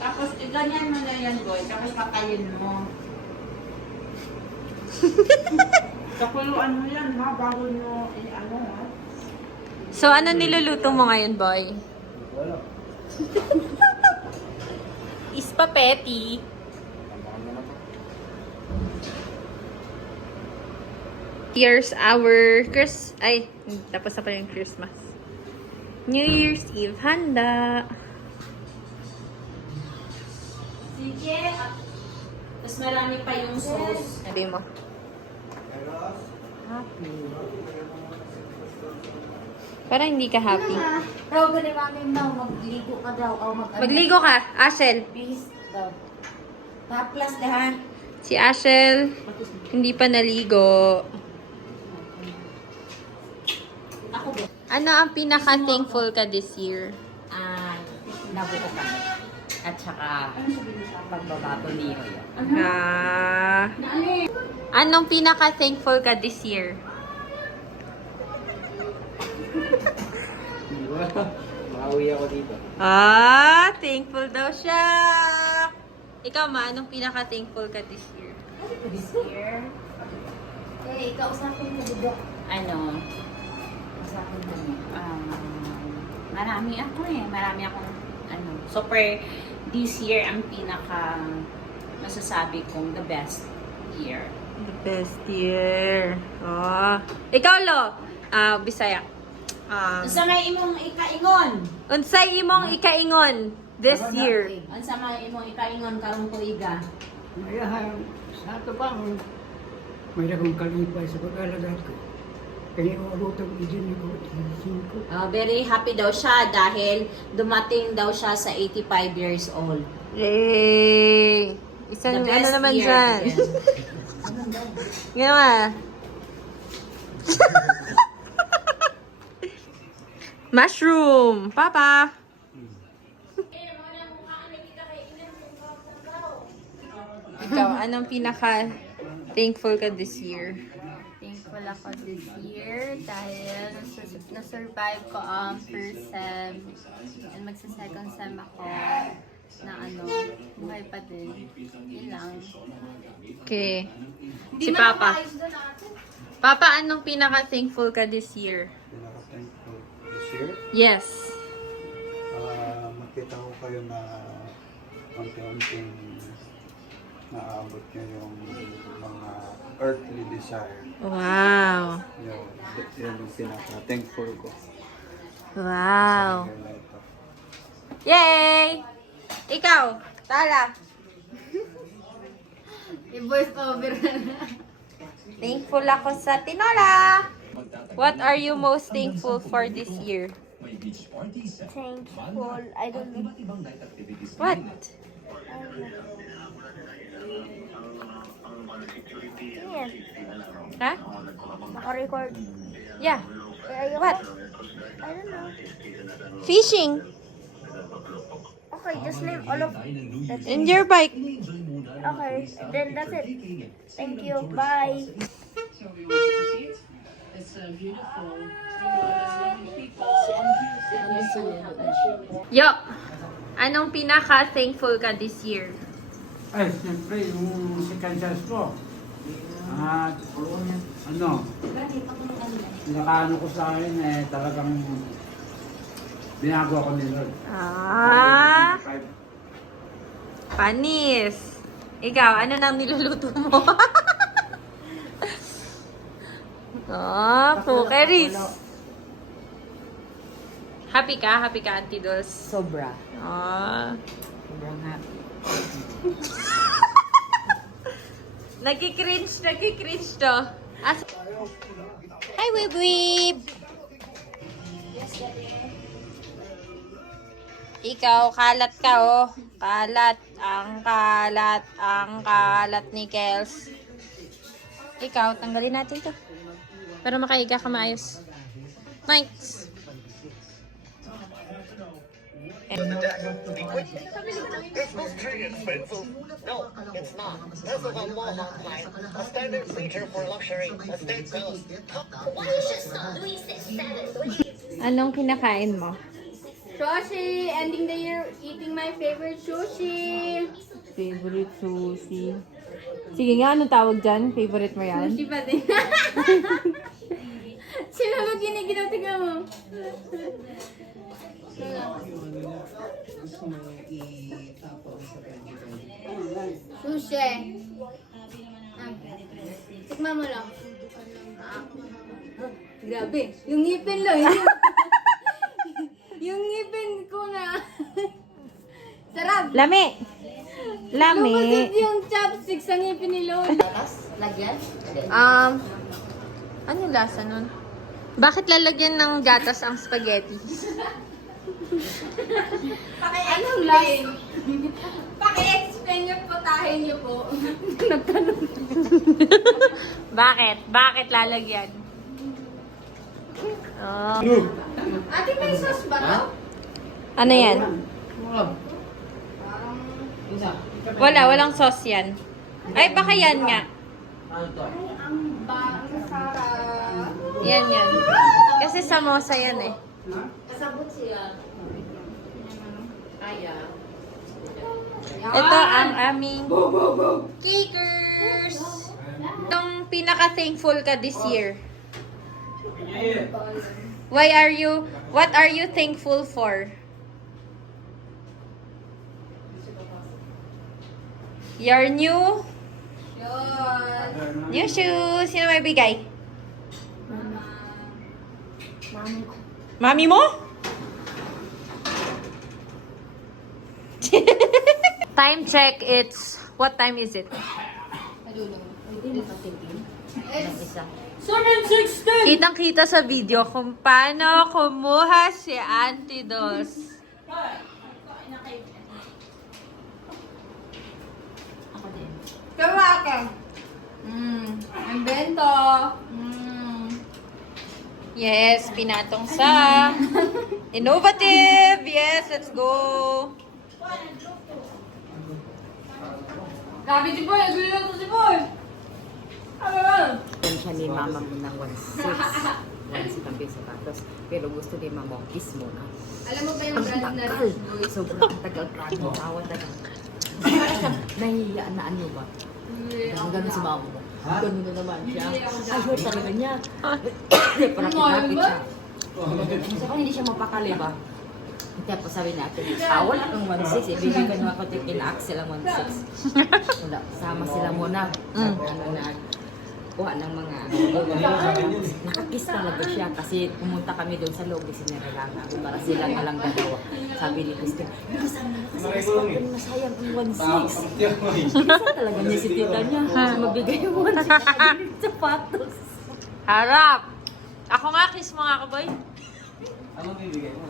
Tapos, ganyan mo na yan, boy. Tapos, patayin mo. Kapuluan mo yan, ha? Bago nyo, ano, ha? So, ano niluluto mo ngayon, boy? Wala. Spaghetti. Here's our tapos na pala yung Christmas. New Year's Eve handa. Sige. Tapos marami pa yung sauce. Sabi mo. Happy. Parang hindi ka happy. Raw, ganun namin daw. Magligo ka daw. O Magligo ka, Ashel. Please daw. Taplas na, ha? Si Ashel, hindi pa naligo. Ako ba? Ano ang pinaka-thankful ka this year? Nabuo kami. At saka, pagbabago ni Yoyo. Anong pinaka-thankful ka this year? Mauwi ako dito. Thankful daw siya. Ikaw ma, anong pinaka-thankful ka this year? This year? Eh, kausapin mo, Budok. Ano, Kausapin mo. marami akong, super, this year, ang pinaka, masasabi kong the best year. The best year. Ikaw, Lo. Bisaya. Unsa may imong ikaingon? Unsay imong ikaingon this year? Unsa may imong ikaingon karong tuiga? Ayahan, sa ito pa, may akong kalipay sa pag-alagat ko. Kaya urutang izin ko, izin ko. Very happy daw siya dahil dumating daw siya sa 85 years old. Yay! Isang The ano best naman year dyan. again. Ginawa. Mushroom! Papa! Ikaw, anong pinaka-thankful ka this year? Thankful ako this year dahil na-survive ko ang first sem and magsa-second sem ako na buhay pa din. Yun lang. Okay. Si Papa. Papa, anong pinaka-thankful ka this year? Pinaka-thankful this year. Yes. Makita ko kayo na unti-unting naabot nyo yung mga earthly desire. Wow. Yan yung pinaka-thankful ko. Wow. Sa year na ito. Yay! Ikaw, Tara. I-voice over Thankful ako sa tinola. What are you most thankful for this year? Thankful. I don't know. What? Yes. Ha? Naka-record. Yeah. What? I don't know. Fishing. Okay, just name all of that. In your bike. Okay, then that's it. Thank you. Bye. Yo, anong pinaka-thankful ka this year? Ay, siyempre, yung second chance ko. At, nakaano ko sa akin, talagang binagawa ko ni Lord. Panis. Ikaw, ano nang niluluto mo? Pukeris. Happy ka? Happy ka, Auntie Dulce? Sobra. Sobrang happy. Nagki-cringe to. Hi, Weeb Weeb! Ikaw, kalat ka, oh. Kalat ni Kels. Ikaw, tanggalin natin to. Para makaiga ka maayos. Thanks! This was pretty expensive. No, it's not. This is a Walmart line, a standard feature for luxury estate bills. Why you should stop doing 6-7? Anong kinakain mo? Sushi! Ending the year eating my favorite sushi! Favorite sushi. Sige nga, anong tawag dyan? Favorite mo yan? Sushi pa din. Sino ba kiniginaw? Tingnan mo. Sushi. Tikman mo lang. Grabe. Yung ngipin lang. Yung ngipin ko na. Sarap. Lami! Lami! Lumusot yung chopsticks sa ngipin ni Lord. Ano lasa nun? Bakit lalagyan ng gatas ang spaghetti? Anong last? Paki-explain yung putahin niyo po. Nagtanong. Bakit? Bakit lalagyan? Oh. Ate, may sauce ba to? Ano yan? Walang sauce yan. Ay, baka yan nga. Ang sarap. Yan. Kasi samosa yan eh. Kasabot siya. Ito ang aming cakers! Anong pinaka-thankful ka this year? What are you thankful for? Your new shoes. Sino may bigay? Mami mo? Time check, what time is it? Kitang-kita sa video kung paano kumuha si Auntie Dos. Kawa ka. Ang bento. Yes, pinatong sa innovative. Yes, let's go. Sabi si Boy, nagluluto si Boy. Ano ba? Yan siya ni mama mo ng 1.6. 1.6 ang sapatos. Pero gusto ni mama, kiss mo na. Alam mo ba yung brand na Tagal. Rich Boy? Sobrang tagal ka. Tawad na lang. Nahihiyaan na ano ba? Ang gano'n si mama mo. Ganun na naman siya. Ayaw talaga niya. Parapit-rapit siya. Saka hindi siya mapakali ba? Tapos sabi natin, wala kang 1.6. Ibibigyan mo ako kina Axel ang 1.6. Wala, sama sila muna. Kuha ng mga nakakiss talaga siya kasi pumunta kami doon sa loob kasi nilalaga para sila na lang dalawa. Sabi ni Christian, bilisan na kasi masayang ang 1.6. Bilisan talaga niya si tita niya. Mabigay yung 1.6 na sapatos. Harap! Ako nga, kiss mo nga ako, boy. Anong bibigay mo?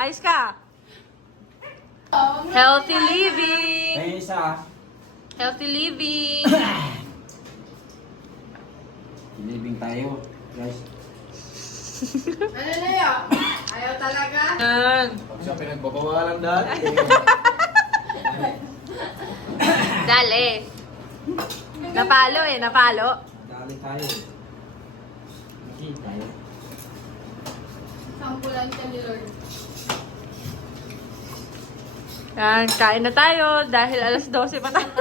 Ayos ka. Healthy living! May isa. Healthy living! Living tayo, guys. Ano na yun? Ayaw talaga? Yan. Siya pinagbabawalan dahil. Dali. Napalo eh, napalo. Dali tayo. Hindi tayo. Sampulan siya ni Lord. Yan, kain na tayo dahil alas 12 pa tayo.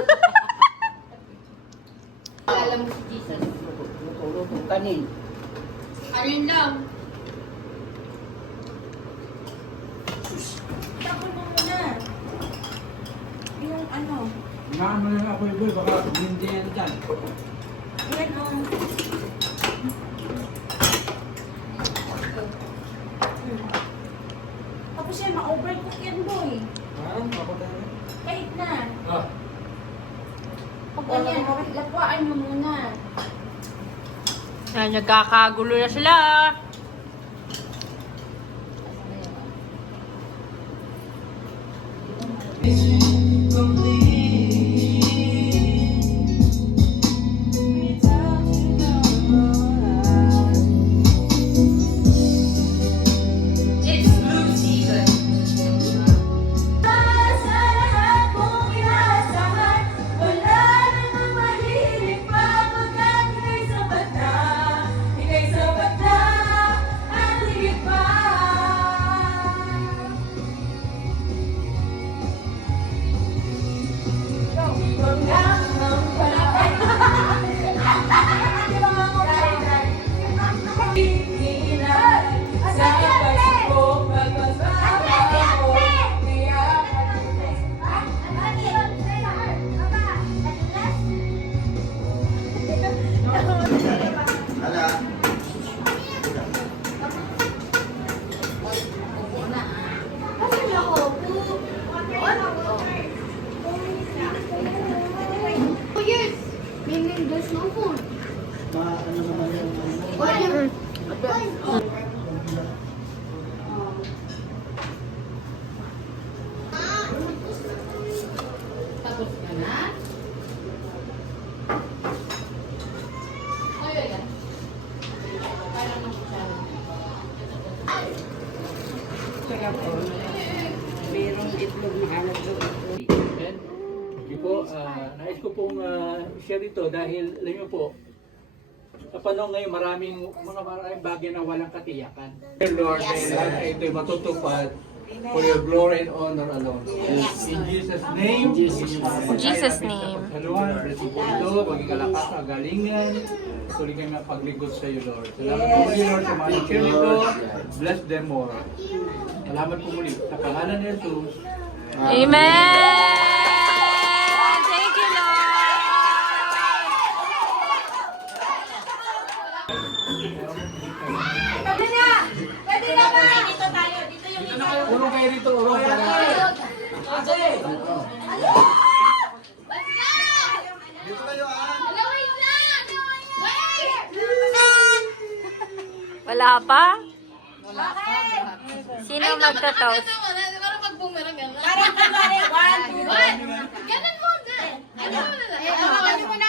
Alam mo si Jesus. Kanin. Ano yun daw? Maano lang ako yung baka hindi yan dyan. Tapos yan, ma-overcook yan, boy. Ako tayo. Kahit na. Ah. Pag ganyan, lapuan mo muna. Yan, nagkakagulo na sila. It's blue season. There's no food. Tapos ka na? Merong itlog na alat doon. Sige po, nais ko pong share ito dahil alam niyo po, sa panahon ngayon maraming bagay na walang katiyakan. Lord, ay ito'y matutupad for your glory and honor alone. In Jesus' name, In Jesus' name. Haluan, blessing po ito, maging kalakas, kagalingan, tuloy kami ang pagligot sa iyo, Lord. Salamat po muli, Lord, sa mga nag-share nito. Bless them more. Salamat po muli. Sa pangalan ni Jesus. Amen! Thank you, Lord! Urong kayo dito, urong para. Wala pa? Sino magta-toast? Parang kunwari, 1, 2, 1. Ganun mo na! Ganun mo na!